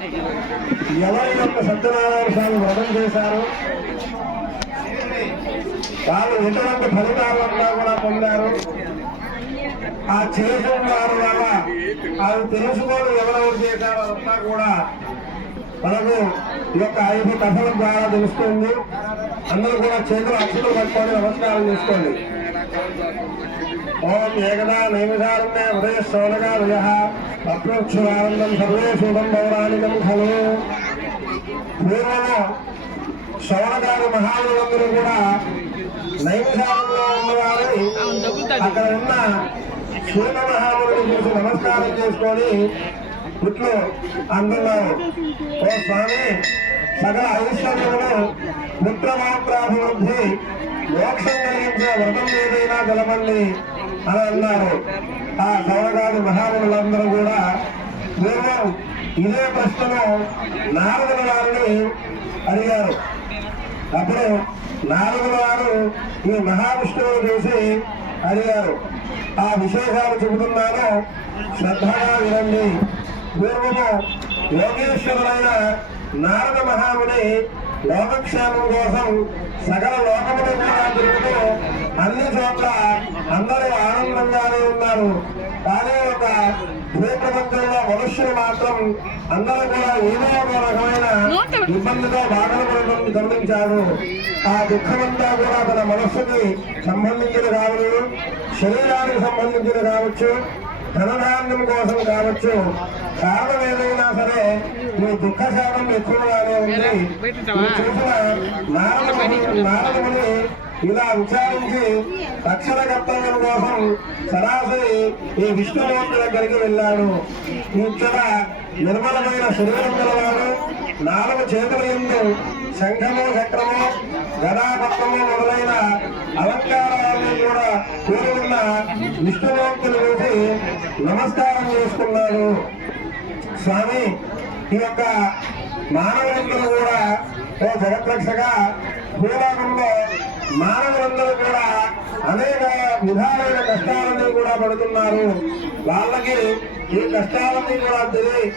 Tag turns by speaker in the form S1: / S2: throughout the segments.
S1: ఎవరి యొక్క సత్యనారాయణ స్వామి వ్రతం చేశారు? వాళ్ళు ఎటువంటి ఫలితాలన్నా కూడా పొందారు? ఆ చేసిన వారి వల్ల అది తెలుసుకొని ఎవరెవరు చేశారో అంతా కూడా మనకు ఈ యొక్క ఐదు కథల ద్వారా తెలుస్తుంది. అందరూ కూడా చేతులు అక్షులు పట్టుకొని నమస్కారం చేసుకోండి. ఓం ఏకదా నైమిషారణ్య ఉదయ శ్రవణగా విజయ అప్రోక్షురానందం సర్వేశూడం పౌరాణికం ఖలు. పూర్వము శ్రవణగారి మహానులందరూ కూడా నైమిషారంలో ఉన్నవారని అక్కడ ఉన్న సూర్య మహాముని చూసి నమస్కారం చేసుకొని ఇట్లు అందున్నారు ఓ స్వామి సకల ఐశ్వర్యములు పుత్రమాత్రాభివృద్ధి మోక్షం కలిగించే వ్రతం ఏదైనా గెలవండి అని అన్నారు ఆ సౌరగాది మహామునులందరూ కూడా పూర్వం ఇదే ప్రశ్నను నారదుల వారిని అడిగారు. అప్పుడు నారదుల వారు ఈ మహావిష్ణువును చూసి అడిగారు. ఆ విశేషాలు చెబుతున్నాను శ్రద్ధగా వినండి. పూర్వము యోగేశ్వరులైన నారద మహాముని లోకక్షేమం కోసం సకల లోకములు కూడా తిరుగుతూ అన్ని చోట్ల అందరూ ఆనందంగానే ఉన్నారు. కానీ ఒక భూప్రపంచంలో మనుష్యులు మాత్రం అందరూ కూడా ఏదో ఒక రకమైన ఇబ్బందితో బాధలు పడడం గమనించారు. ఆ దుఃఖమంతా కూడా తన మనస్సుకి సంబంధించిన కావచ్చు శరీరానికి సంబంధించిన కావచ్చు ధనధాన్యం కోసం కావచ్చు. కారణం ఏదైనా సరే మీ దుఃఖ శాతం ఎక్కువగానే ఉంది. చూసిన నారదముని ఇలా విచారించి రక్షణ కర్తవ్యం కోసం సరాసరి ఈ విష్ణుమూర్తి దగ్గరికి వెళ్ళాను. ఇక్కడ నిర్మలమైన శరీరం గలవాడు నాలుగు చేతుల ఎందు శంఖము చక్రము గదాపత్రము మొదలైన అలంకారాలను కూడా కూడి ఉన్న విష్ణుమూర్తిని నమస్కారం చేసుకున్నాడు. స్వామి ఈ యొక్క మానవులందరూ కూడా ఓ జగత్రక్షగా భూలోకంలో మానవులందరూ కూడా అనేక విధాలైన కష్టాలన్నీ కూడా పడుతున్నారు. వాళ్ళకి ఈ కష్టాలన్నీ కూడా తెలియ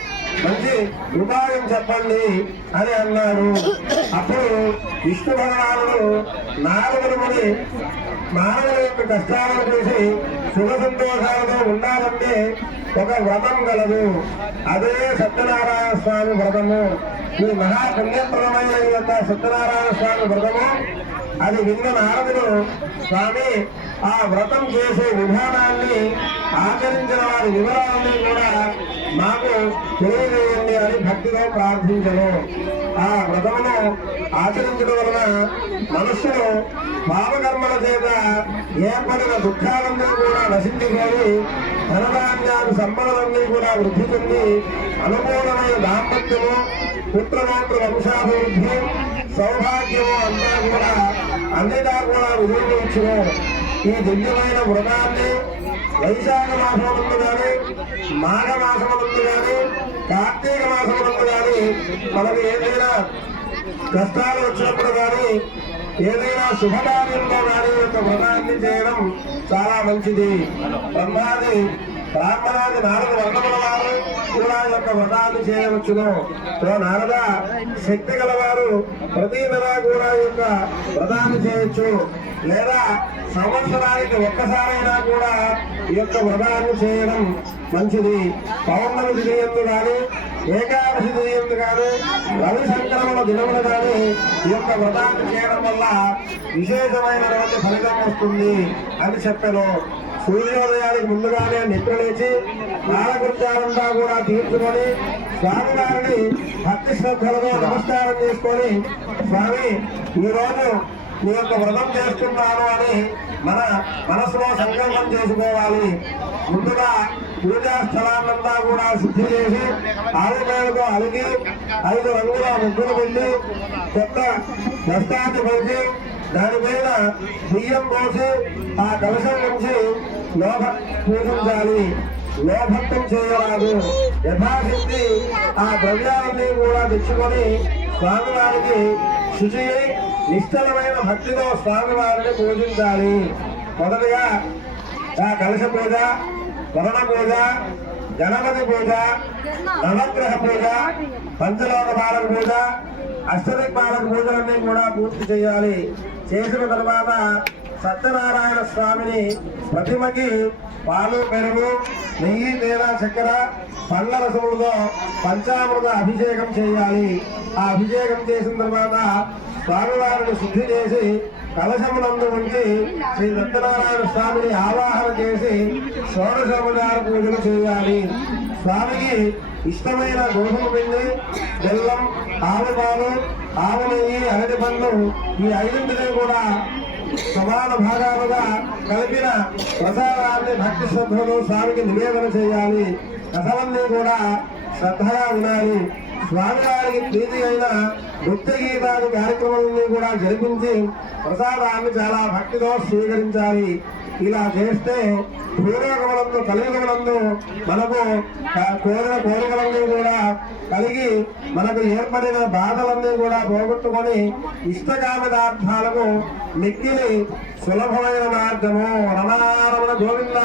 S1: మంచి ఉపాయం చెప్పండి అని అన్నారు. అప్పుడు విష్ణు భగవానుడు నారదుడు మానవుల యొక్క కష్టాలను చూసి సుఖ సంతోషాలతో ఉండాలంటే ఒక వ్రతం గలదు. అదే సత్యనారాయణ స్వామి వ్రతము. ఈ మహాపుణ్యప్రదమైన సత్యనారాయణ స్వామి వ్రతము అది విన్న నారదుడు స్వామి ఆ వ్రతం చేసే విధానాన్ని ఆచరించిన వారి వివరాలను కూడా మాకు తెలియజేయండి అని భక్తితో ప్రార్థించను. ఆ వ్రతమును ఆచరించడం వలన మనుష్యులు పాపకర్మల చేత ఏర్పడిన దుఃఖాలన్నీ కూడా నశించిపోయి ధనధాన్యాలు సంపదలన్నీ కూడా వృద్ధి చెంది అనుకూలమైన దాంపత్యము పుత్రమాతృ వంశాభివృద్ధి సౌభాగ్యము అంతా కూడా అన్నిటా కూడా వినియోగించును ఈ దివ్యమైన వ్రతాన్ని వైశాఖ మాసములందు కానీ మాఘ మాసములందు కానీ కార్తీక మాసములందు కానీ మనకు ఏదైనా కష్టాలు వచ్చినప్పుడు కానీ ఏదైనా శుభకార్యంలో కానీ యొక్క వ్రతాన్ని చేయడం చాలా మంచిది. బ్రహ్మాది బ్రాహ్మణాది నారద వర్ణముల వారు కూడా ఈ యొక్క వ్రతాలు చేయవచ్చును. సో నారద శక్తి గలవారు ప్రతి నెల కూడా యొక్క వ్రతాలు చేయొచ్చు. లేదా సంవత్సరానికి ఒక్కసారైనా కూడా ఈ యొక్క వ్రతాన్ని చేయడం మంచిది. పౌర్ణమి తిరియందు కానీ ఏకాదశి తిరియందు కానీ రవి సంక్రమణ దినములు కానీ ఈ యొక్క వ్రతాన్ని చేయడం వల్ల విశేషమైనటువంటి ఫలితం వస్తుంది అని చెప్పాను. సూర్యోదయానికి ముందుగానే నిద్ర లేచి కూడా తీర్చుకొని స్వామివారిని భక్తి శ్రద్ధలతో నమస్కారం చేసుకొని స్వామి ఈ రోజు నీ యొక్క వ్రతం చేస్తున్నాను అని మన మనసులో సంకల్పం చేసుకోవాలి. ముందుగా పూజా స్థలాన్నంతా కూడా శుద్ధి చేసి ఆవుపేడతో అలిగి ఐదు రంగుల ముగ్గులు వెళ్ళి కొత్త దస్తాన్ని దాని దానిపైన బియ్యం పోసి ఆ కలశం నుంచి లోభ పూజించాలి. లోభక్తం చేయరాదు. యథాశక్తి ఆ ద్రవ్యాలన్నీ కూడా తెచ్చుకొని స్వామివారికి శుచి నిశ్చలమైన భక్తితో స్వామివారిని పూజించాలి. మొదటిగా ఆ కలశ పూజ వరణ పూజ గణపతి పూజ నవగ్రహ పూజ పంచలోక బాలక పూజ అష్టదిక్ బాలక పూజలన్నీ కూడా పూర్తి చేయాలి. చేసిన తర్వాత సత్యనారాయణ స్వామిని ప్రతిమకి పాలు పెరుగు నెయ్యి తేడా చక్కెర పండ్ల రసములతో పంచామృత అభిషేకం చేయాలి. ఆ అభిషేకం చేసిన తర్వాత స్వామివారిని శుద్ధి చేసి కలశమునందు ఉంచి శ్రీ సత్యనారాయణ స్వామిని ఆవాహన చేసి షోడశోపచార పూజలు చేయాలి. స్వామికి ఇష్టమైన గోధుమ పిండి బెల్లం ఆవు పాలు ఆవు నెయ్యి అరటి పండ్లు ఈ ఐదింటిని కూడా సమాన భాగాలుగా కలిపిన ప్రసాదాన్ని భక్తి శ్రద్ధలు స్వామికి నివేదన చేయాలి. కథలన్నీ కూడా శ్రద్ధగా వినాలి స్వామివారికి ప్రీతి అయిన నృత్య గీతాది కార్యక్రమాలన్నీ కూడా జరిపించి ప్రసాదాన్ని చాలా భక్తితో స్వీకరించాలి. ఇలా చేస్తే పూర్వకములందు కలియుగములందు మనకు కోరిన కోరికలన్నీ కూడా కలిగి మనకు ఏర్పడిన బాధలన్నీ కూడా పోగొట్టుకొని ఇష్టకామిదార్థాలకు మిక్కిలి సులభమైన మార్గము. రమణారమణ గోవింద.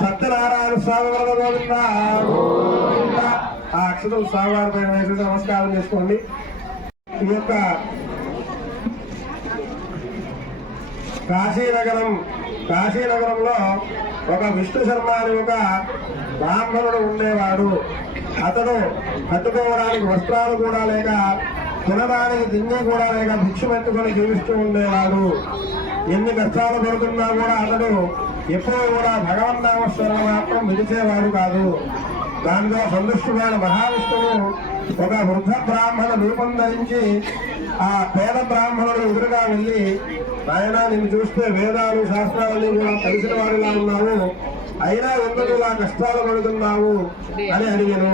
S1: సత్యనారాయణ స్వామి వరద గోవింద. ఆ అక్షరం స్వామివారి పైన నమస్కారం చేసుకోండి. ఈ యొక్క కాశీనగరం కాశీనగరంలో ఒక విష్ణు శర్మ అని ఒక బ్రాహ్మణుడు ఉండేవాడు. అతడు కట్టుకోవడానికి వస్త్రాలు కూడా లేక తినడానికి తిండి కూడా లేక భిక్షు పెట్టుకొని జీవిస్తూ ఉండేవాడు. ఎన్ని కష్టాలు పడుతున్నా కూడా అతడు ఎప్పుడూ కూడా భగవన్నామస్వరం మాత్రం విడిచేవాడు కాదు. దానితో సంతుష్టుడైన మహావిష్ణువు ఒక వృద్ధ బ్రాహ్మణ రూపం ధరించి ఆ పేద బ్రాహ్మణుడు ఎదురుగా వెళ్ళి నాయన నిన్ను చూస్తే వేదాలు శాస్త్రాలన్నీ కూడా తెలిసిన వారిలా ఉన్నావు. అయినా ఎందుకు ఇలా కష్టాలు పడుతున్నావు? అని అడిగాను.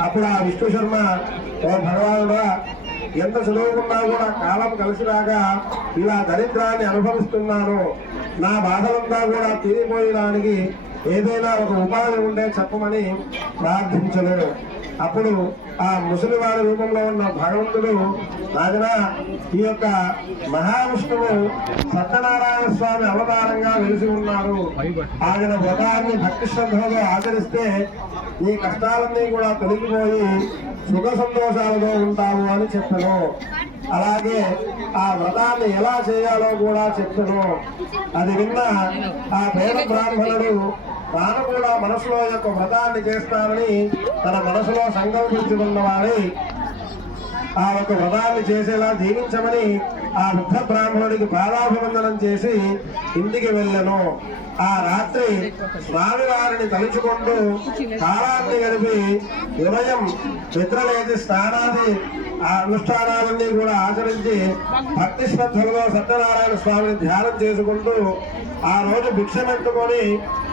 S1: అప్పుడు ఆ విష్ణు శర్మ ఓ భగవానుడా ఎంత చదువుకున్నా కూడా కాలం కలిసిరాగా ఇలా దరిద్రాన్ని అనుభవిస్తున్నాను. నా బాధలంతా కూడా తీరిపోయడానికి ఏదైనా ఒక ఉపాధి ఉంటే చెప్పమని ప్రార్థించను అప్పుడు ఆ ముసలివారి రూపంలో ఉన్న భగవంతుడు రాజన ఈ యొక్క మహావిష్ణువు సత్యనారాయణ స్వామి అవతారంగా వెలిసి ఉన్నారు ఆయన వ్రతాన్ని భక్తి శ్రద్ధలతో ఆచరిస్తే ఈ కష్టాలన్నీ కూడా తొలగిపోయి సుఖ సంతోషాలతో ఉంటాము అని చెప్పను అలాగే ఆ వ్రతాన్ని ఎలా చేయాలో కూడా చెప్తును అది విన్న ఆ పేద బ్రాహ్మణుడు తాను కూడా మనసులో యొక్క వ్రతాన్ని చేస్తానని తన మనసులో సంకల్పించుకున్నవాడి ఆ యొక్క వ్రతాన్ని చేసేలా దీవించమని ఆ వృద్ధ బ్రాహ్మణుడికి పాదాభివందనం చేసి ఇంటికి వెళ్ళను. ఆ రాత్రి స్వామివారిని తలుచుకుంటూ కాలాన్ని గడిపి ఉదయం నిద్రలేది స్నానాది ఆ అనుష్ఠానాలన్నీ కూడా ఆచరించి భక్తి శ్రద్ధలతో సత్యనారాయణ స్వామిని ధ్యానం చేసుకుంటూ ఆ రోజు భిక్షమెత్తుకొని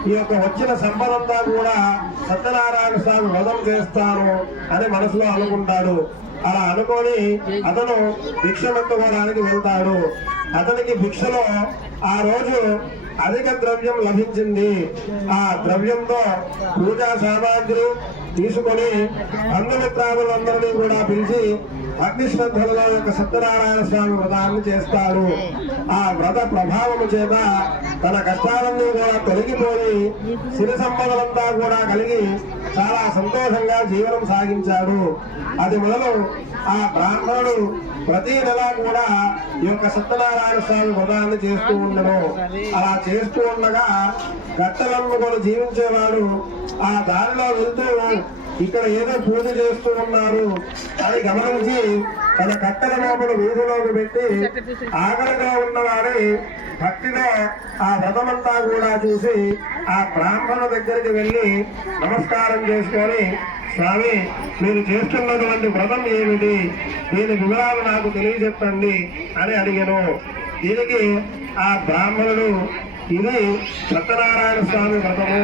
S1: ఈ యొక్క వచ్చిన సంపదంతా కూడా సత్యనారాయణ స్వామి వదం చేస్తాను అని మనసులో అనుకుంటాడు. అలా అనుకొని అతను భిక్షమెత్తుకోవడానికి వెళ్తాడు. అతనికి భిక్షలో ఆ రోజు అధిక ద్రవ్యం లభించింది. ఆ ద్రవ్యంతో పూజా సామాగ్రి తీసుకొని అందమిత్రాములందరినీ కూడా పిలిచి అగ్నిశ్రద్ధలలో యొక్క సత్యనారాయణ స్వామి వ్రతాన్ని చేస్తారు. ఆ వ్రత ప్రభావము చేత తన కష్టాలన్నీ కూడా తొలగిపోయి సిరి సంపదలంతా కూడా కలిగి చాలా సంతోషంగా జీవనం సాగించాడు. అది మొదలు ఆ బ్రాహ్మణుడు ప్రతి నెల కూడా ఈ యొక్క సత్యనారాయణ స్వామి వ్రతాన్ని చేస్తూ ఉండను. అలా చేస్తూ ఉండగా గట్టలమ్ముకొని జీవించేవాడు ఆ దారిలో వెళ్తూ ఇక్కడ ఏదో పూజ చేస్తూ ఉన్నారు. అని గమనించి తన కట్టెల లోపల వీధిలోకి పెట్టి ఆకలిగా ఉన్నవారి భక్తిలో ఆ వ్రతమంతా కూడా చూసి ఆ బ్రాహ్మణ దగ్గరికి వెళ్ళి నమస్కారం చేసుకొని స్వామి మీరు చేస్తున్నటువంటి వ్రతం ఏమిటి? దీని వివరాలు నాకు తెలియజెప్పండి అని అడిగాను. దీనికి ఆ బ్రాహ్మణుడు ఇది సత్యనారాయణ స్వామి వ్రతము.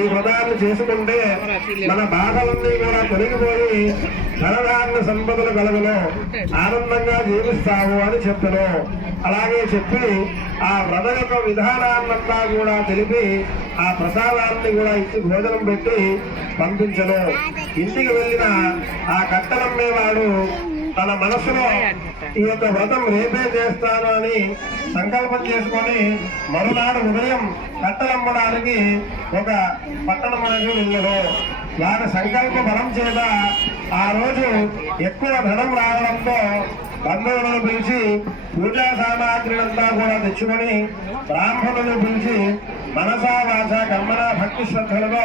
S1: ఈ వ్రతాన్ని చేసుకుంటే మన బాధలన్నీ కూడా తొలగిపోయి ధనధాన్య సంపదలు కలగను. ఆనందంగా జీవిస్తావు అని చెప్పను. అలాగే చెప్పి ఆ వ్రత యొక్క విధానాన్నంతా కూడా తెలిపి ఆ ప్రసాదాన్ని కూడా ఇచ్చి భోజనం పెట్టి పంపించను. ఇంటికి వెళ్ళిన ఆ కట్టలమ్మేవాడు తన మనసులో ఈ యొక్క వ్రతం రేపే చేస్తాను అని సంకల్పం చేసుకొని మరునాడు ఉదయం కట్టలమ్మడానికి ఒక పట్టణమునకు వెళ్ళడు వారి సంకల్ప బలం చేత ఆ రోజు ఎక్కువ ధనం రావడంతో బంధువులను పిలిచి పూజా సామాగ్రినంతా కూడా తెచ్చుకొని బ్రాహ్మణులను పిలిచి మనసా వాచ కర్మణ భక్తి శ్రద్ధలతో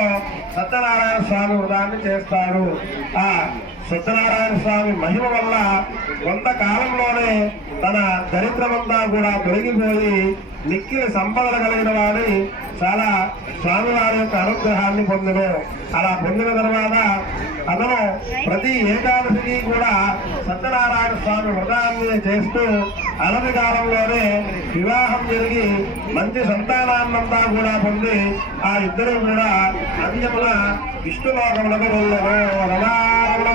S1: సత్యనారాయణ స్వామి వృధాన్ని చేస్తారు. ఆ సత్యనారాయణ స్వామి మహిమ వల్ల కొంతకాలంలోనే తన దరిద్రమంతా కూడా తొలగిపోయి మిక్కిలి సంపదలు కలిగిన వాడి చాలా స్వామివారి యొక్క అనుగ్రహాన్ని పొందను. అలా పొందిన తర్వాత అతను ప్రతి ఏకాదశికి కూడా సత్యనారాయణ స్వామి వ్రతాన్ని చేస్తూ అనతి కాలంలోనే వివాహం జరిగి మంచి సంతానాన్నంతా కూడా పొంది ఆ ఇద్దరు కూడా అంత్యమున విష్ణులోకములకు వెళ్ళరు. రమారమణ